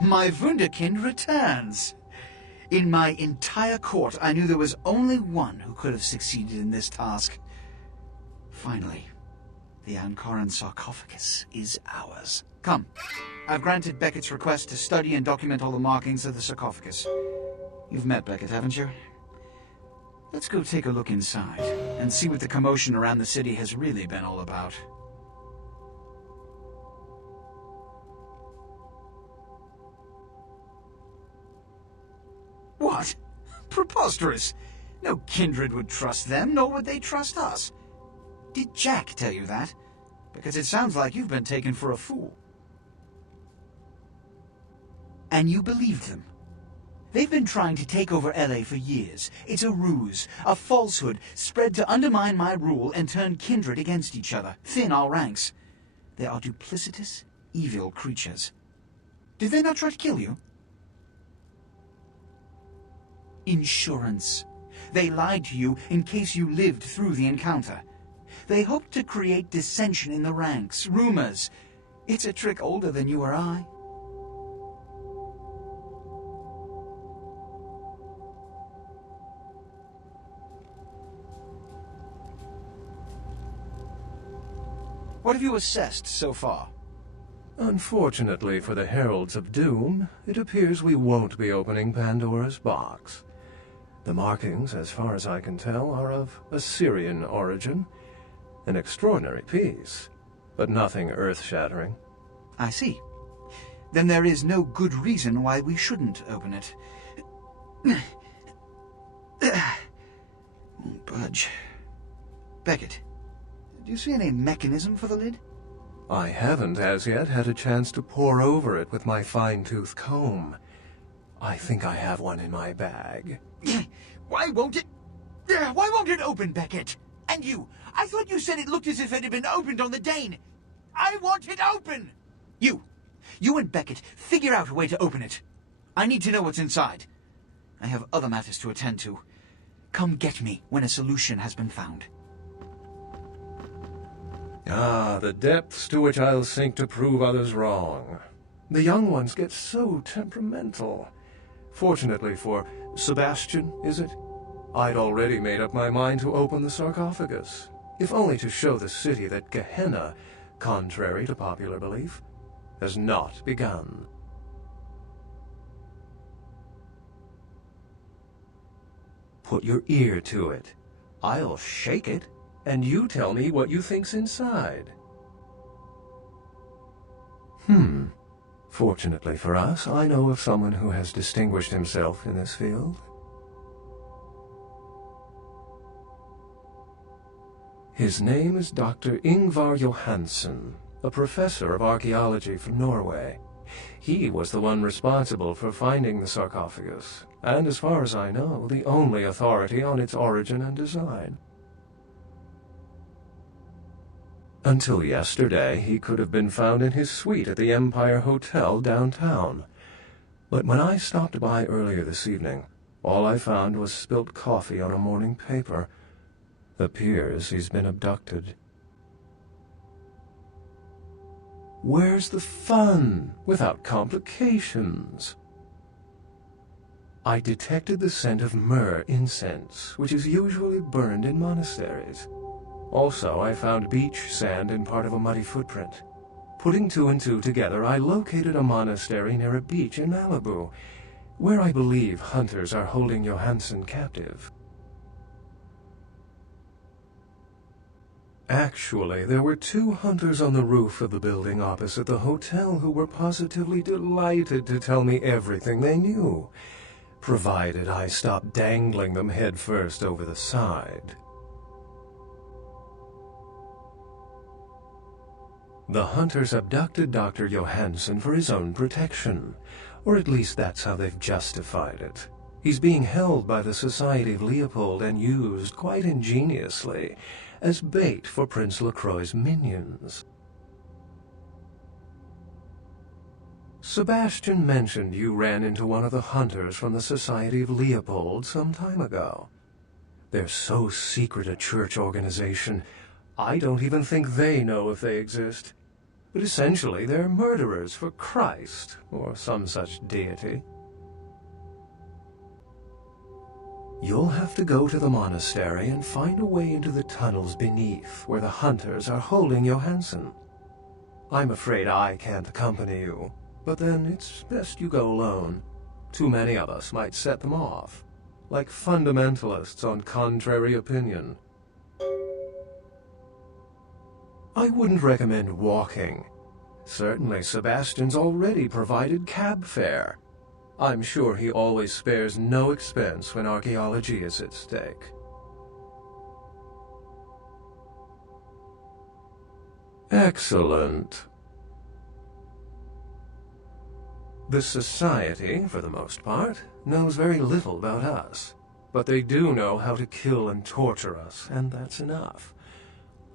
My Wunderkind returns. In my entire court, I knew there was only one who could have succeeded in this task. Finally, the Ankaran sarcophagus is ours. Come, I've granted Beckett's request to study and document all the markings of the sarcophagus. You've met Beckett, haven't you? Let's go take a look inside and see what the commotion around the city has really been all about. What? Preposterous! No kindred would trust them, nor would they trust us. Did Jack tell you that? Because it sounds like you've been taken for a fool. And you believed them? They've been trying to take over LA for years. It's a ruse, a falsehood, spread to undermine my rule and turn kindred against each other, thin our ranks. They are duplicitous, evil creatures. Did they not try to kill you? Insurance. They lied to you in case you lived through the encounter. They hoped to create dissension in the ranks, rumors. It's a trick older than you or I. What have you assessed so far? Unfortunately for the Heralds of Doom, it appears we won't be opening Pandora's box. The markings, as far as I can tell, are of Assyrian origin. An extraordinary piece, but nothing earth-shattering. I see. Then there is no good reason why we shouldn't open it. Won't budge. Beckett, do you see any mechanism for the lid? I haven't as yet had a chance to pore over it with my fine-tooth comb. I think I have one in my bag. Why won't it open, Beckett? And you, I thought you said it looked as if it had been opened on the Dane. I want it open! You and Beckett, figure out a way to open it. I need to know what's inside. I have other matters to attend to. Come get me when a solution has been found. Ah, the depths to which I'll sink to prove others wrong. The young ones get so temperamental. Fortunately for Sebastian, is it? I'd already made up my mind to open the sarcophagus, if only to show the city that Gehenna, contrary to popular belief, has not begun. Put your ear to it. I'll shake it, and you tell me what you think's inside. Fortunately for us, I know of someone who has distinguished himself in this field. His name is Dr. Ingvar Johansen, a professor of archaeology from Norway. He was the one responsible for finding the sarcophagus, and as far as I know, the only authority on its origin and design. Until yesterday, he could have been found in his suite at the Empire Hotel downtown. But when I stopped by earlier this evening, all I found was spilt coffee on a morning paper. Appears he's been abducted. Where's the fun, without complications? I detected the scent of myrrh incense, which is usually burned in monasteries. Also, I found beach sand in part of a muddy footprint. Putting two and two together, I located a monastery near a beach in Malibu, where I believe hunters are holding Johansen captive. Actually, there were 2 hunters on the roof of the building opposite the hotel who were positively delighted to tell me everything they knew, provided I stopped dangling them headfirst over the side. The hunters abducted Dr. Johansen for his own protection, or at least that's how they've justified it. He's being held by the Society of Leopold and used, quite ingeniously, as bait for Prince LaCroix's minions. Sebastian mentioned you ran into one of the hunters from the Society of Leopold some time ago. They're so secret a church organization, I don't even think they know if they exist. but essentially they're murderers for Christ, or some such deity. You'll have to go to the monastery and find a way into the tunnels beneath, where the hunters are holding Johansen. I'm afraid I can't accompany you, but then it's best you go alone. Too many of us might set them off, like fundamentalists on contrary opinion. I wouldn't recommend walking. Certainly Sebastian's already provided cab fare. I'm sure he always spares no expense when archaeology is at stake. Excellent. The Society, for the most part, knows very little about us, but they do know how to kill and torture us, and that's enough.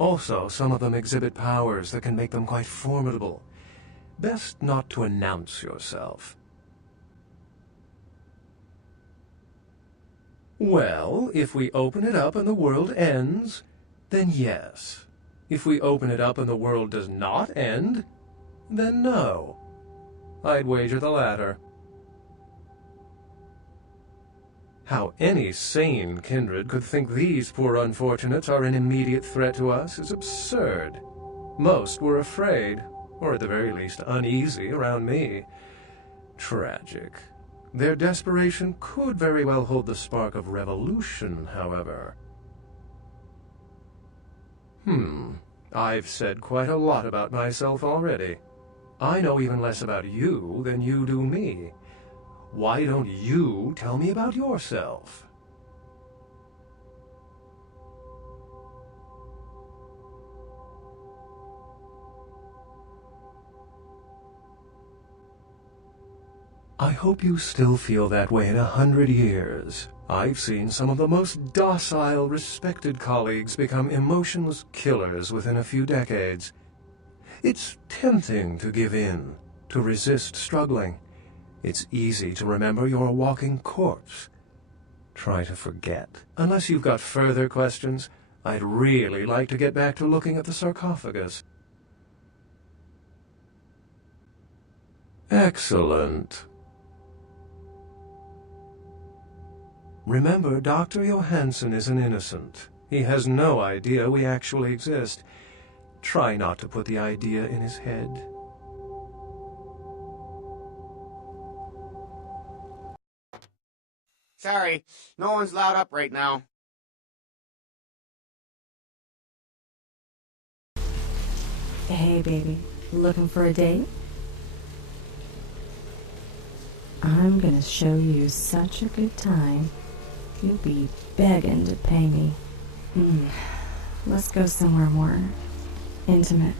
Also, some of them exhibit powers that can make them quite formidable. Best not to announce yourself. Well, if we open it up and the world ends, then yes. If we open it up and the world does not end, then no. I'd wager the latter. How any sane kindred could think these poor unfortunates are an immediate threat to us is absurd. Most were afraid, or at the very least uneasy around me. Tragic. Their desperation could very well hold the spark of revolution, however. I've said quite a lot about myself already. I know even less about you than you do me. Why don't you tell me about yourself? I hope you still feel that way in 100 years. I've seen some of the most docile, respected colleagues become emotionless killers within a few decades. It's tempting to give in, to resist struggling. It's easy to remember you're a walking corpse. Try to forget. Unless you've got further questions, I'd really like to get back to looking at the sarcophagus. Excellent. Remember, Dr. Johansen is an innocent. He has no idea we actually exist. Try not to put the idea in his head. Sorry, no one's loud up right now. Hey, baby. Looking for a date? I'm gonna show you such a good time. You'll be begging to pay me. Let's go somewhere more intimate.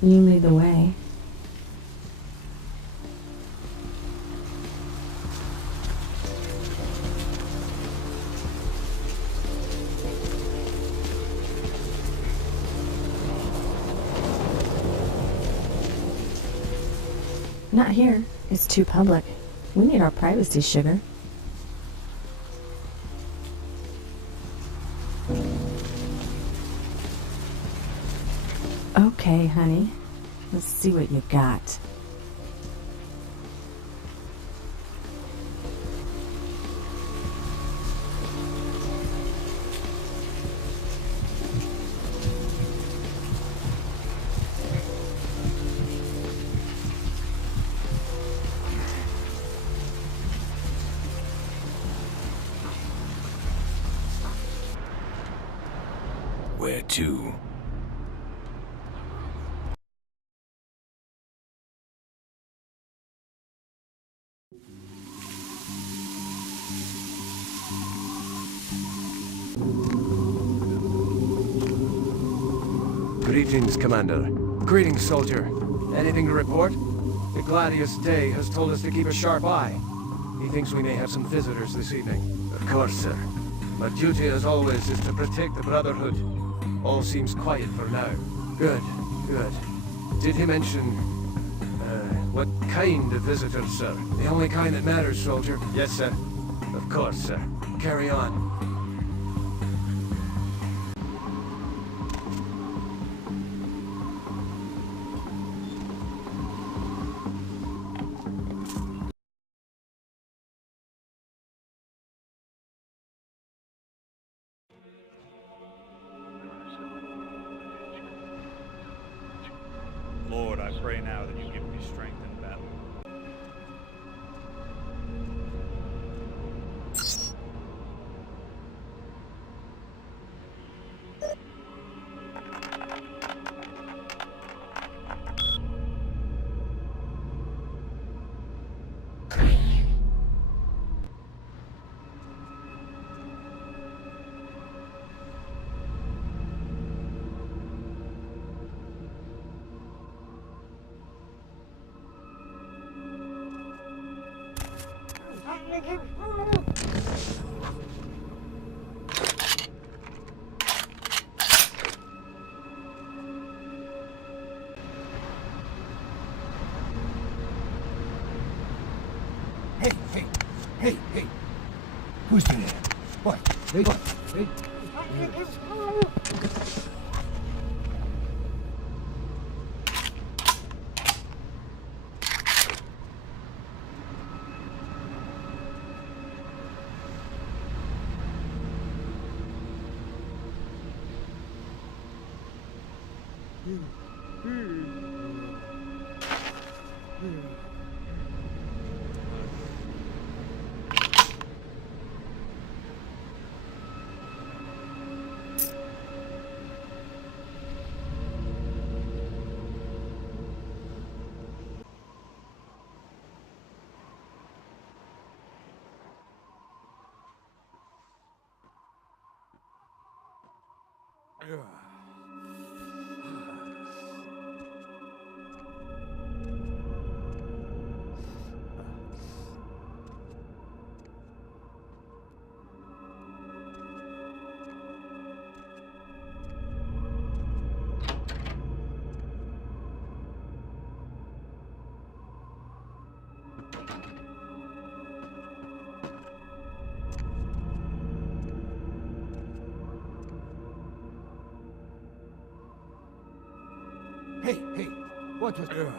You lead the way. Not here. It's too public. We need our privacy, sugar. Okay, honey. Let's see what you got. Where to? Greetings, Commander. Greetings, soldier. Anything to report? The Gladius Day has told us to keep a sharp eye. He thinks we may have some visitors this evening. Of course, sir. My duty, as always, is to protect the Brotherhood. All seems quiet for now. Good, good. Did he mention, what kind of visitors, sir? The only kind that matters, soldier. Yes, sir. Of course, sir. Carry on. Lord, I pray now that you give me strength in battle. Hey! Who's there? What? Hey, what? Hey? Hey, what was that?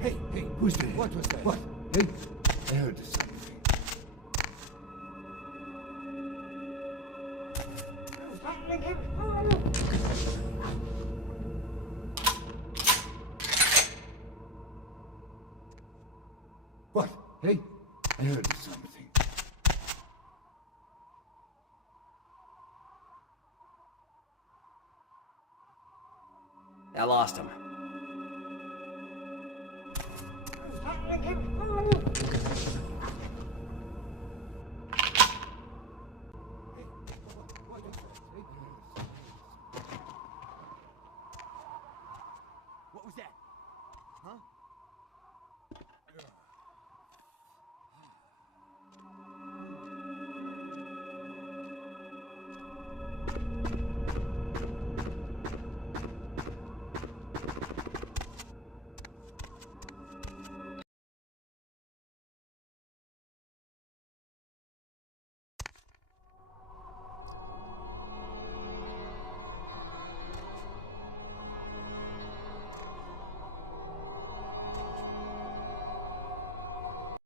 Hey, who's there? What was that? What? Hey, I heard something. What? Hey, I heard something. I lost him.